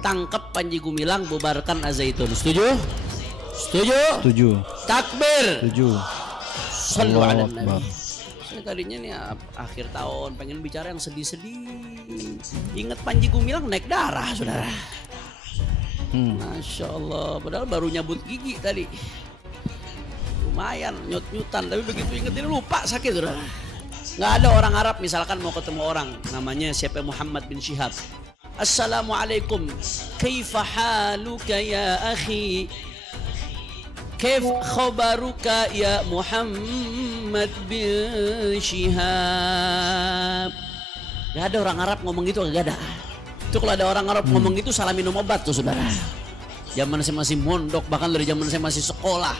tangkap Panji Gumilang, bubarkan Al-Zaitun. Setuju? Setuju? Setuju. Takbir. Setuju. Sallu ala Allahu Akbar. Nabi. Saya tadinya nih akhir tahun pengen bicara yang sedih-sedih. Ingat Panji Gumilang naik darah, saudara. Masya Allah. Padahal baru nyabut gigi tadi. Lumayan nyut-nyutan, tapi begitu inget ini lupa sakit, saudara. Nggak ada orang Arab misalkan mau ketemu orang namanya siapa, Muhammad bin Syihab. Assalamualaikum, kaifa haluka ya akhi, kaif khabaruka ya Muhammad bin Syihab. Gak ada orang Arab ngomong gitu, gak ada. Itu kalau ada orang Arab ngomong gitu salah minum obat tuh, saudara. Zaman saya masih mondok, bahkan dari zaman saya masih sekolah,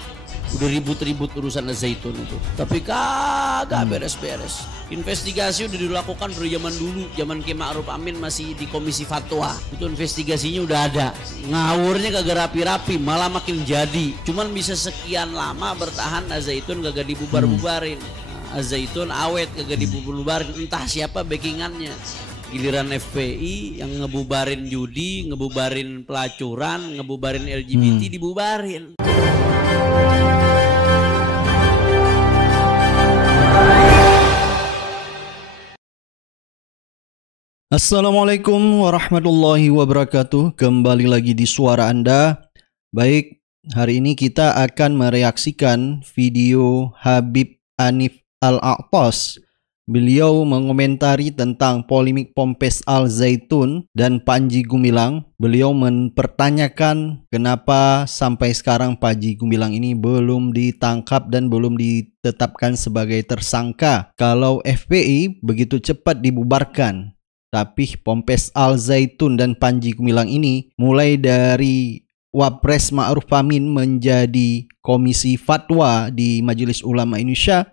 udah ribut-ribut urusan Al-Zaitun itu. Tapi kagak beres-beres. Investigasi udah dilakukan dari zaman dulu, zaman Kiai Ma'ruf Amin masih di Komisi Fatwa. Itu investigasinya udah ada. Ngawurnya kagak rapi-rapi, malah makin jadi. Cuman bisa sekian lama bertahan Al-Zaitun kagak dibubar-bubarin. Al-Zaitun awet kagak dibubar-bubarin, entah siapa backingannya. Giliran FPI yang ngebubarin judi, ngebubarin pelacuran, ngebubarin LGBT dibubarin. Assalamualaikum warahmatullahi wabarakatuh. Kembali lagi di suara Anda. Baik, hari ini kita akan mereaksikan video Habib Hanif Al-A'tas. Beliau mengomentari tentang polemik Ponpes Al-Zaitun dan Panji Gumilang. Beliau mempertanyakan kenapa sampai sekarang Panji Gumilang ini belum ditangkap dan belum ditetapkan sebagai tersangka. Kalau FPI begitu cepat dibubarkan, tapi Ponpes Al-Zaitun dan Panji Gumilang ini mulai dari Wapres Ma'ruf Amin menjadi Komisi Fatwa di Majelis Ulama Indonesia,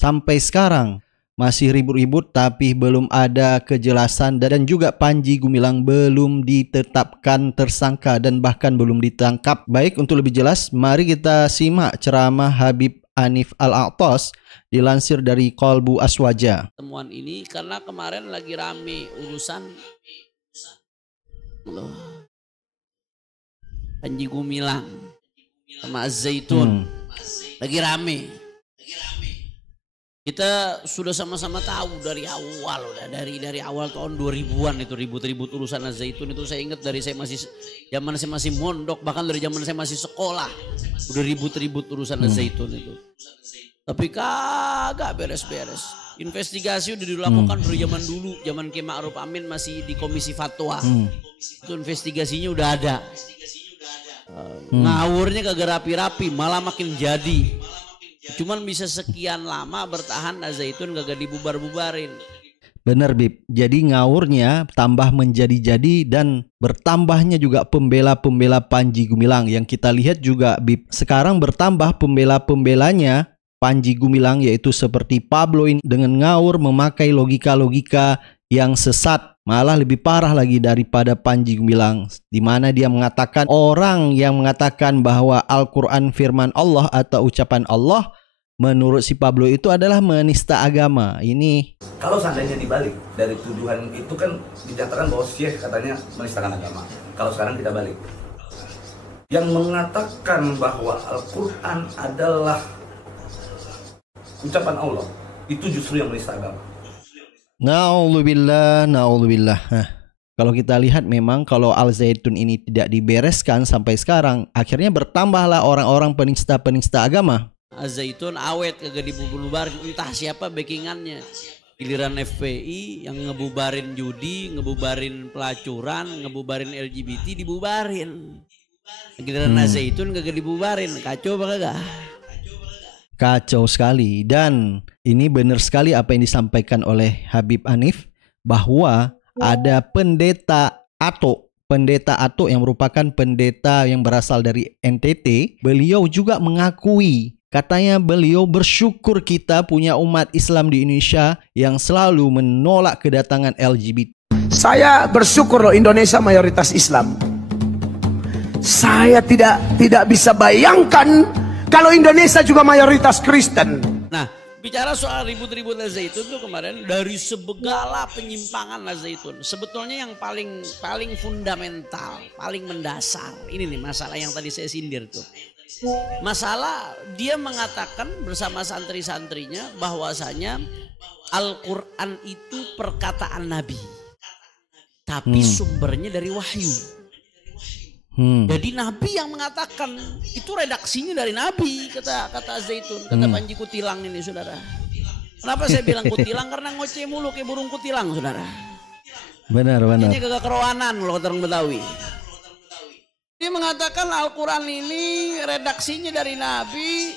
sampai sekarang masih ribut-ribut tapi belum ada kejelasan, dan juga Panji Gumilang belum ditetapkan tersangka dan bahkan belum ditangkap. Baik, untuk lebih jelas mari kita simak ceramah Habib Hanif Al-A'tas dilansir dari Qalbu Aswaja. Temuan ini karena kemarin lagi rame urusan Panji Gumilang sama Al-Zaitun. Lagi rame. Kita sudah sama-sama tahu dari awal, udah dari awal tahun 2000-an itu ribut-ribut urusan Al-Zaitun itu. Saya ingat dari zaman saya masih mondok, bahkan dari zaman saya masih sekolah udah ribut-ribut urusan Al-Zaitun itu. Tapi kagak beres-beres. Investigasi udah dilakukan dari zaman dulu, zaman Kiai Ma'ruf Amin masih di Komisi Fatwa. Itu investigasinya udah ada. Ngawurnya kagak rapi-rapi, malah makin jadi. Cuman bisa sekian lama bertahan Al-Zaitun kagak dibubar-bubarin. Bener Bib, jadi ngawurnya tambah menjadi-jadi dan bertambahnya juga pembela-pembela Panji Gumilang. Yang kita lihat juga Bib, sekarang bertambah pembela-pembelanya Panji Gumilang, yaitu seperti Pablo ini dengan ngawur memakai logika-logika yang sesat, malah lebih parah lagi daripada Panji Gumilang, di mana dia mengatakan orang yang mengatakan bahwa Al-Quran firman Allah atau ucapan Allah, menurut si Pablo itu adalah menista agama. Ini kalau seandainya dibalik dari tuduhan itu kan dinyatakan bahwa Syekh katanya menistakan agama. Kalau sekarang kita balik, yang mengatakan bahwa Al-Quran adalah ucapan Allah, itu justru yang menista agama. Na'udzubillah, na'udzubillah. Kalau kita lihat memang kalau Al-Zaitun ini tidak dibereskan sampai sekarang, akhirnya bertambahlah orang-orang penista-penista agama. Al-Zaitun awet kagak dibubar-bubarin, entah siapa backingannya. Giliran FPI yang ngebubarin judi, ngebubarin pelacuran, ngebubarin LGBT dibubarin. Giliran Al-Zaitun kagak dibubarin, kacau apa kagak? Kacau sekali. Dan ini benar sekali apa yang disampaikan oleh Habib Hanif, bahwa ada pendeta Ato yang merupakan pendeta yang berasal dari NTT. Beliau juga mengakui, katanya beliau bersyukur kita punya umat Islam di Indonesia yang selalu menolak kedatangan LGBT. Saya bersyukur loh, Indonesia mayoritas Islam. Saya tidak bisa bayangkan kalau Indonesia juga mayoritas Kristen. Nah, Bicara soal ribut-ribut Al-Zaitun tuh kemarin dari segala penyimpangan Al-Zaitun. Sebetulnya yang paling fundamental, paling mendasar. Ini nih masalah yang tadi saya sindir tuh. Masalah dia mengatakan bersama santri-santrinya bahwasanya Al-Quran itu perkataan Nabi. Tapi sumbernya dari wahyu. Jadi Nabi yang mengatakan itu redaksinya dari Nabi, kata Zaitun, kata Panji Kutilang ini saudara. Kenapa saya bilang kutilang? Karena ngoceh mulu kayak burung kutilang saudara. Benar. Ini kagak keroanan loh kata orang Betawi. Dia mengatakan Al-Quran ini redaksinya dari Nabi,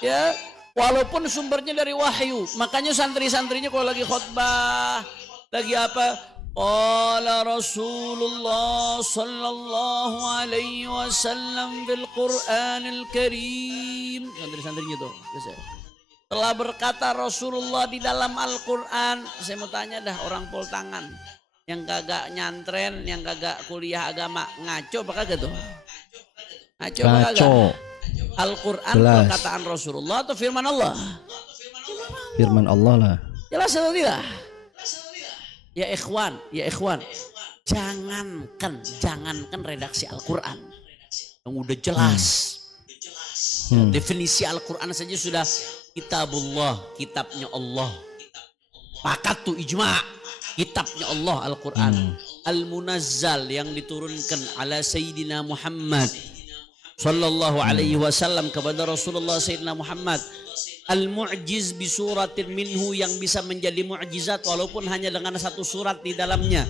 ya, walaupun sumbernya dari wahyu. Makanya santri-santrinya kalau lagi khutbah, lagi apa? Qala Rasulullah sallallahu alaihi wasallam bil Qur'anil Karim. Santri-santrinya tuh. Telah berkata Rasulullah di dalam Al-Quran. Saya mau tanya dah orang pol tangan. Yang kagak nyantren, yang kagak kuliah agama. Ngaco apa kagak tuh? Ngaco apa kagak? Al-Quran perkataan Rasulullah atau firman Allah? Firman Allah lah. Jelas atau tidak? Ya ikhwan, jangankan redaksi Al-Quran yang udah jelas. Definisi Al-Quran saja sudah kitabullah, kitabnya Allah. Pakat tuh ijma, kitabnya Allah Al-Quran. Al-Munazzal yang diturunkan ala Sayyidina Muhammad sallallahu alaihi wasallam kepada Rasulullah Sayyidina Muhammad. Al-Mu'jiz bi suratin minhu yang bisa menjadi mu'jizat walaupun hanya dengan satu surat di dalamnya.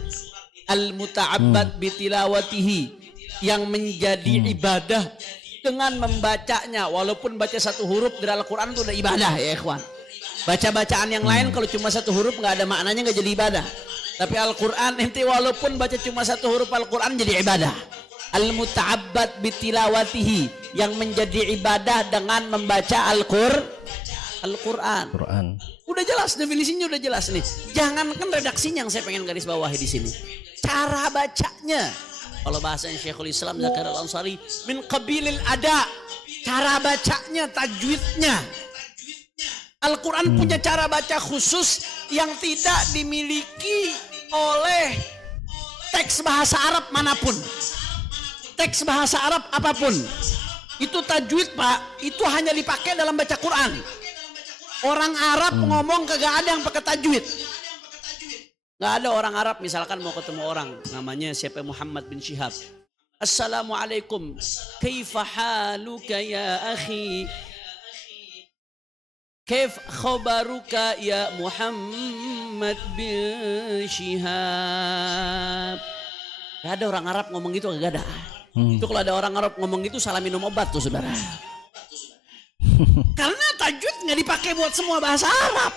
Al-Muta'abbad bi tilawatihi yang menjadi ibadah dengan membacanya walaupun baca satu huruf dari Al-Quran itu udah ibadah ya ikhwan. Baca-bacaan yang lain kalau cuma satu huruf nggak ada maknanya nggak jadi ibadah. Tapi Al-Quran enti walaupun baca cuma satu huruf Al-Quran jadi ibadah. Al-Muta'abbad bi tilawatihi yang menjadi ibadah dengan membaca Al-Quran. Udah jelas definisinya udah jelas nih. Jangankan redaksinya yang saya pengen garis bawahi di sini. Cara bacanya. Kalau bahasanya Syekhul Islam Zakaria Al-Ansari min qabilil ada. Cara bacanya, tajwidnya. Al-Quran punya cara baca khusus yang tidak dimiliki oleh teks bahasa Arab manapun. Teks bahasa Arab apapun. Itu tajwid Pak, itu hanya dipakai dalam baca Quran. Orang Arab ngomong kagak ada yang pakai tajwid. Gak ada orang Arab misalkan mau ketemu orang namanya siapa Muhammad bin Syihab. Assalamualaikum. Kaifa haluka ya akhi? Kaif khabaruka ya Muhammad bin Syihab? Gak ada orang Arab ngomong gitu, gak ada. Itu kalau ada orang Arab ngomong gitu salah minum obat tuh saudara. Karena tajwid nggak dipakai buat semua bahasa Arab.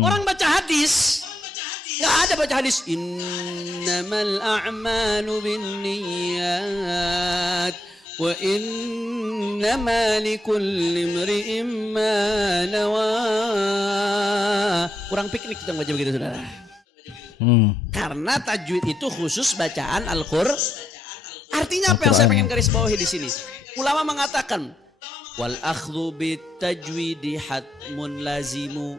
Orang baca hadis nggak ada baca hadis. Innamal a'malu binniyat wa innama likulli imri'in ma nawa. Kurang piknik kita baca begitu saudara. Karena tajwid itu khusus bacaan Al-Qur'an. Artinya apa yang saya pengen garis bawahi di sini? Ulama mengatakan wal akhdhu bit tajwidi hatmun lazimu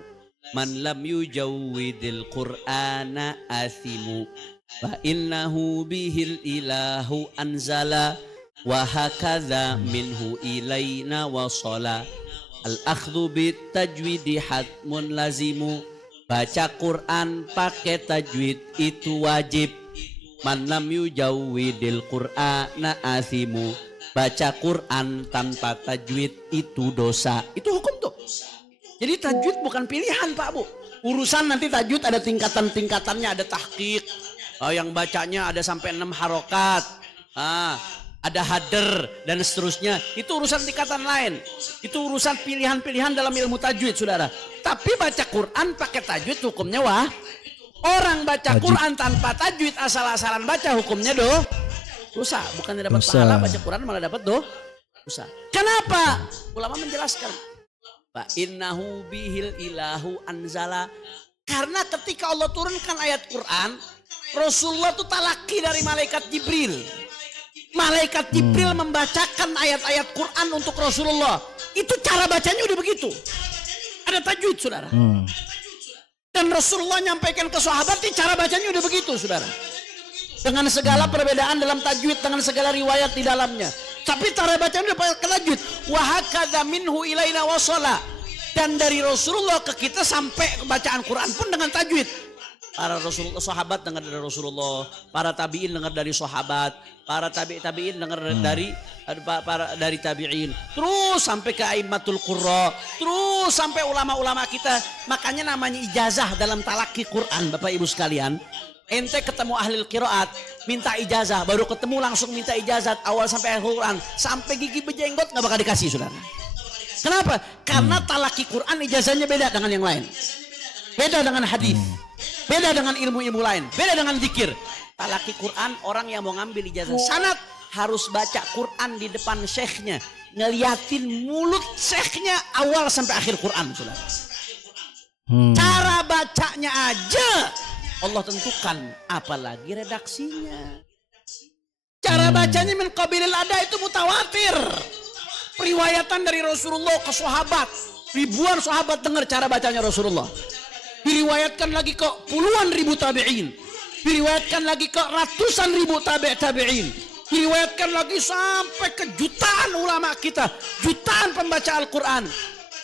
man lam yujawwidil qur'ana athimu fa innahu bihil ilahu anzala wa hakadha minhu ilaina wasala. Al akhdhu bit tajwidi hatmun lazimu, baca Quran pakai tajwid itu wajib. Man lam yujawwidil qur'ana athimu, baca Quran tanpa tajwid itu dosa. Itu hukum tuh. Jadi tajwid bukan pilihan Pak Bu. Urusan nanti tajwid ada tingkatan-tingkatannya, ada tahqiq. Yang bacanya ada sampai 6 harokat. Ada hader dan seterusnya. Itu urusan tingkatan lain. Itu urusan pilihan-pilihan dalam ilmu tajwid saudara. Tapi baca Quran pakai tajwid hukumnya wah. Orang baca Quran tanpa tajwid asal-asalan baca hukumnya dosa. Bukan dapat pahala, baca Quran malah dapat dosa. Kenapa? Ulama menjelaskan. Fa innahu bihil ilahu anzala. Karena ketika Allah turunkan ayat Quran, Rasulullah itu talaki dari malaikat Jibril. Malaikat Jibril membacakan ayat-ayat Quran untuk Rasulullah. Itu cara bacanya udah begitu. ada tajwid, saudara. Dan Rasulullah nyampaikan ke sahabat, cara bacanya udah begitu, saudara. Dengan segala perbedaan dalam tajwid, dengan segala riwayat di dalamnya. Tapi cara bacanya udah pakai tajwid. Wa hakadza minhu ilaina wasala. Dan dari Rasulullah ke kita sampai bacaan Quran pun dengan tajwid. Para Rasulullah, sahabat dengar dari Rasulullah, para tabi'in dengar dari sahabat, para tabi'in dengar dari tabi'in, terus sampai ke aimmatul qurra, terus sampai ulama-ulama kita. Makanya namanya ijazah dalam talaki Quran, Bapak Ibu sekalian. Ente ketemu ahli qiraat, minta ijazah, baru ketemu langsung minta ijazah awal sampai akhir Quran, sampai gigi berjenggot nggak bakal dikasih, saudara. Kenapa? Karena talaki Quran ijazahnya beda dengan yang lain, beda dengan hadis. Beda dengan ilmu-ilmu lain, beda dengan zikir. Talaki Quran, orang yang mau ngambil ijazah sanad harus baca Quran di depan syekhnya, ngeliatin mulut syekhnya awal sampai akhir Quran, saudara. Cara bacanya aja Allah tentukan, apalagi redaksinya. Cara bacanya min qabilil ada itu mutawatir. Periwayatan dari Rasulullah ke sahabat, ribuan sahabat dengar cara bacanya Rasulullah. Diriwayatkan lagi ke puluhan ribu tabi'in, diriwayatkan lagi ke ratusan ribu tabi'in, diriwayatkan lagi sampai ke jutaan ulama kita, jutaan pembaca Al-Quran.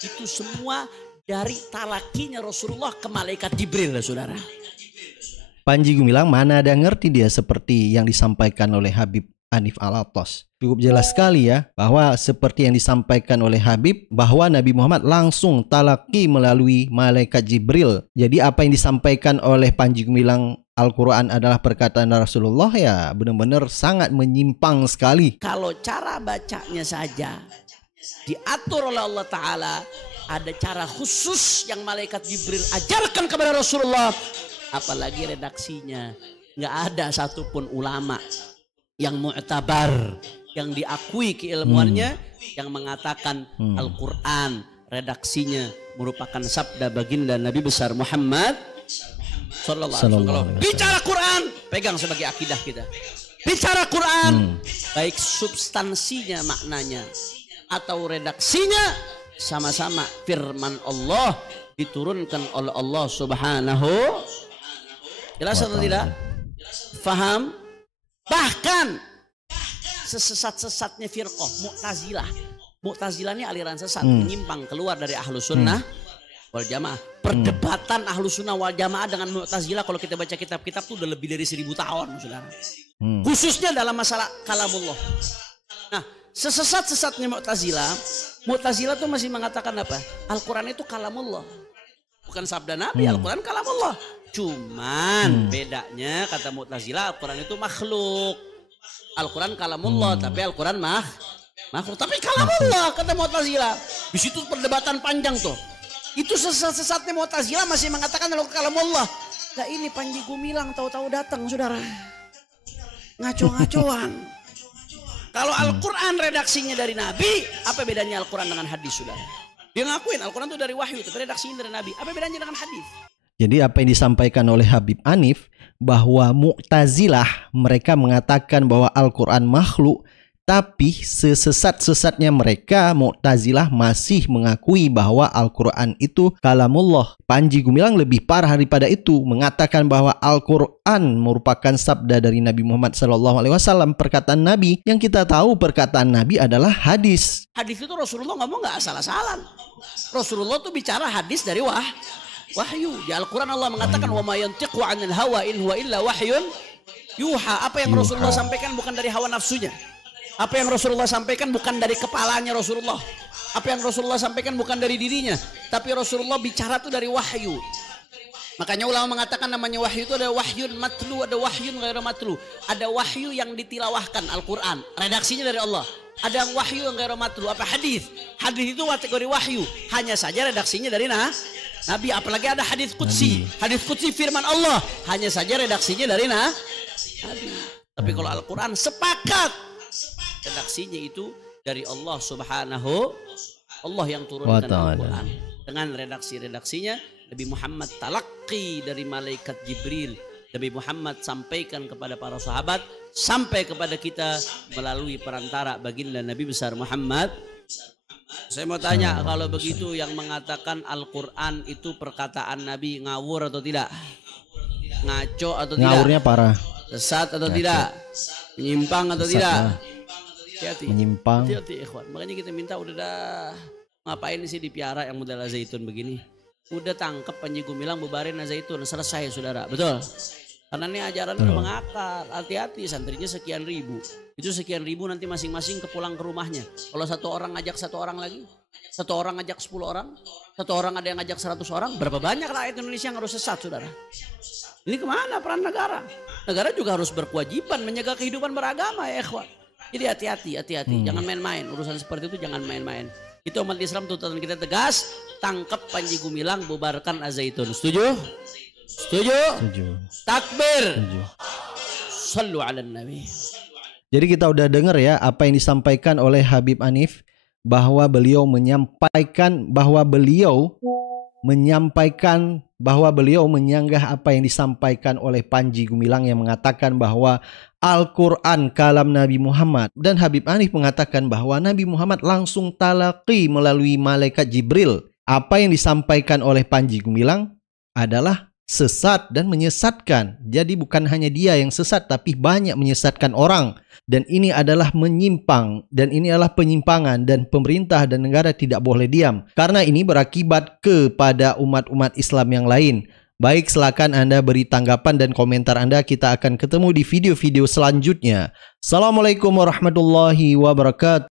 Itu semua dari talakinya Rasulullah ke malaikat Jibril, saudara. Panji Gumilang mana ada ngerti dia seperti yang disampaikan oleh Habib Hanif Alatos. Cukup jelas sekali ya, bahwa seperti yang disampaikan oleh Habib, bahwa Nabi Muhammad langsung talaki melalui malaikat Jibril. Jadi apa yang disampaikan oleh Panji Gumilang Al-Quran adalah perkataan Rasulullah, ya benar-benar sangat menyimpang sekali. Kalau cara bacanya saja diatur oleh Allah Ta'ala, ada cara khusus yang malaikat Jibril ajarkan kepada Rasulullah, apalagi redaksinya. Nggak ada satupun ulama yang mu'tabar, yang diakui keilmuannya, yang mengatakan Al-Quran redaksinya merupakan sabda baginda Nabi besar Muhammad Sallallahu Alaihi Wasallam. Bicara Quran, pegang sebagai akidah kita. Bicara Quran, baik substansinya, maknanya, atau redaksinya, sama-sama firman Allah diturunkan oleh Allah Subhanahu. Jelas atau tidak? Faham? Bahkan sesesat-sesatnya firqah Mu'tazilah. Mu'tazilah ini aliran sesat, menyimpang keluar dari Ahlus Sunnah wal Jamaah. Perdebatan Ahlus Sunnah wal Jamaah dengan Mu'tazilah, kalau kita baca kitab-kitab tuh udah lebih dari 1000 tahun, saudara. Khususnya dalam masalah kalamullah. Nah, sesesat-sesatnya Mu'tazilah tuh masih mengatakan apa? Al-Quran itu kalamullah, bukan sabda Nabi. Al-Quran kalamullah. Cuman bedanya, kata Mu'tazilah, Al-Quran itu makhluk. Al-Quran kalamullah, tapi Al-Quran makhluk. Tapi kalamullah, kata Mu'tazilah. Di situ perdebatan panjang tuh. Itu sesat-sesatnya Mu'tazilah masih mengatakan Al-Quran kalamullah. Nah ini Panji Gumilang tahu-tahu datang, saudara. Ngaco-ngacoan. Kalau Al-Quran redaksinya dari Nabi, apa bedanya Al-Quran dengan hadis, saudara? Dia ngakuin Al-Quran itu dari wahyu, tapi redaksinya dari Nabi. Apa bedanya dengan hadis? Jadi apa yang disampaikan oleh Habib Hanif, bahwa Mu'tazilah mereka mengatakan bahwa Al-Quran makhluk, tapi sesesat-sesatnya mereka Mu'tazilah masih mengakui bahwa Al-Quran itu kalamullah. Panji Gumilang lebih parah daripada itu, mengatakan bahwa Al-Quran merupakan sabda dari Nabi Muhammad SAW, perkataan Nabi, yang kita tahu perkataan Nabi adalah hadis. Hadis itu Rasulullah ngomong nggak asal-asalan. Rasulullah tuh bicara hadis dari wahyu. Di Al-Quran Allah mengatakan wa ma yantiqu 'anil hawa in huwa illa wahyun yuha. Apa yang Rasulullah sampaikan bukan dari hawa nafsunya. Apa yang Rasulullah sampaikan bukan dari kepalanya Rasulullah. Apa yang Rasulullah sampaikan bukan dari dirinya, tapi Rasulullah bicara tuh dari wahyu. Makanya ulama mengatakan namanya wahyu itu ada wahyun matlu, ada wahyun ghairu matlu. Ada wahyu yang ditilawahkan Al-Quran, redaksinya dari Allah. Ada yang wahyu yang ghairu matlu, apa hadis. Hadis itu kategori wahyu, hanya saja redaksinya dari Nabi. Apalagi ada hadis qudsi. Hadis qudsi firman Allah, hanya saja redaksinya dari Nabi. Tapi kalau Al-Quran sepakat redaksinya itu dari Allah Subhanahu, Allah yang turunkan Al-Quran dengan redaksi-redaksinya. Nabi Muhammad talaqi dari malaikat Jibril. Nabi Muhammad sampaikan kepada para sahabat, sampai kepada kita melalui perantara baginda Nabi besar Muhammad Saya mau tanya, kalau begitu yang mengatakan Al-Quran itu perkataan Nabi ngawur atau tidak? Ngaco atau tidak? Ngawurnya parah. Sesat atau tidak? Menyimpang atau tidak? Hati-hati. Menyimpang. Hati-hati, ikhwan. Makanya kita minta udah dah. Ngapain sih dipiara yang model zaitun begini? Udah tangkep Panji Gumilang, bubarin zaitun, selesai saudara. Betul? Karena ini ajaran udah mengakar. Hati-hati, santrinya sekian ribu. Itu sekian ribu nanti masing-masing kepulang ke rumahnya. Kalau satu orang ngajak satu orang lagi, satu orang ngajak 10 orang, satu orang ada yang ngajak 100 orang, berapa banyak rakyat Indonesia yang harus sesat saudara? Ini kemana peran negara? Negara juga harus berkewajiban menjaga kehidupan beragama ya ikhwan. Jadi hati-hati. Jangan main-main. Urusan seperti itu jangan main-main. Itu umat Islam tuntutan kita tegas. Tangkap Panji Gumilang, bubarkan Az-Zaitun. Setuju? Setuju? Setuju. Takbir. Setuju. Sallu ala Nabi. Jadi kita udah dengar ya apa yang disampaikan oleh Habib Hanif, bahwa beliau menyampaikan bahwa beliau menyanggah apa yang disampaikan oleh Panji Gumilang yang mengatakan bahwa Al-Quran kalam Nabi Muhammad, dan Habib Hanif mengatakan bahwa Nabi Muhammad langsung talaqi melalui malaikat Jibril. Apa yang disampaikan oleh Panji Gumilang adalah sesat dan menyesatkan. Jadi bukan hanya dia yang sesat, tapi banyak menyesatkan orang. Dan ini adalah menyimpang, dan ini adalah penyimpangan, dan pemerintah dan negara tidak boleh diam. Karena ini berakibat kepada umat-umat Islam yang lain. Baik, silakan Anda beri tanggapan dan komentar Anda. Kita akan ketemu di video-video selanjutnya. Assalamualaikum warahmatullahi wabarakatuh.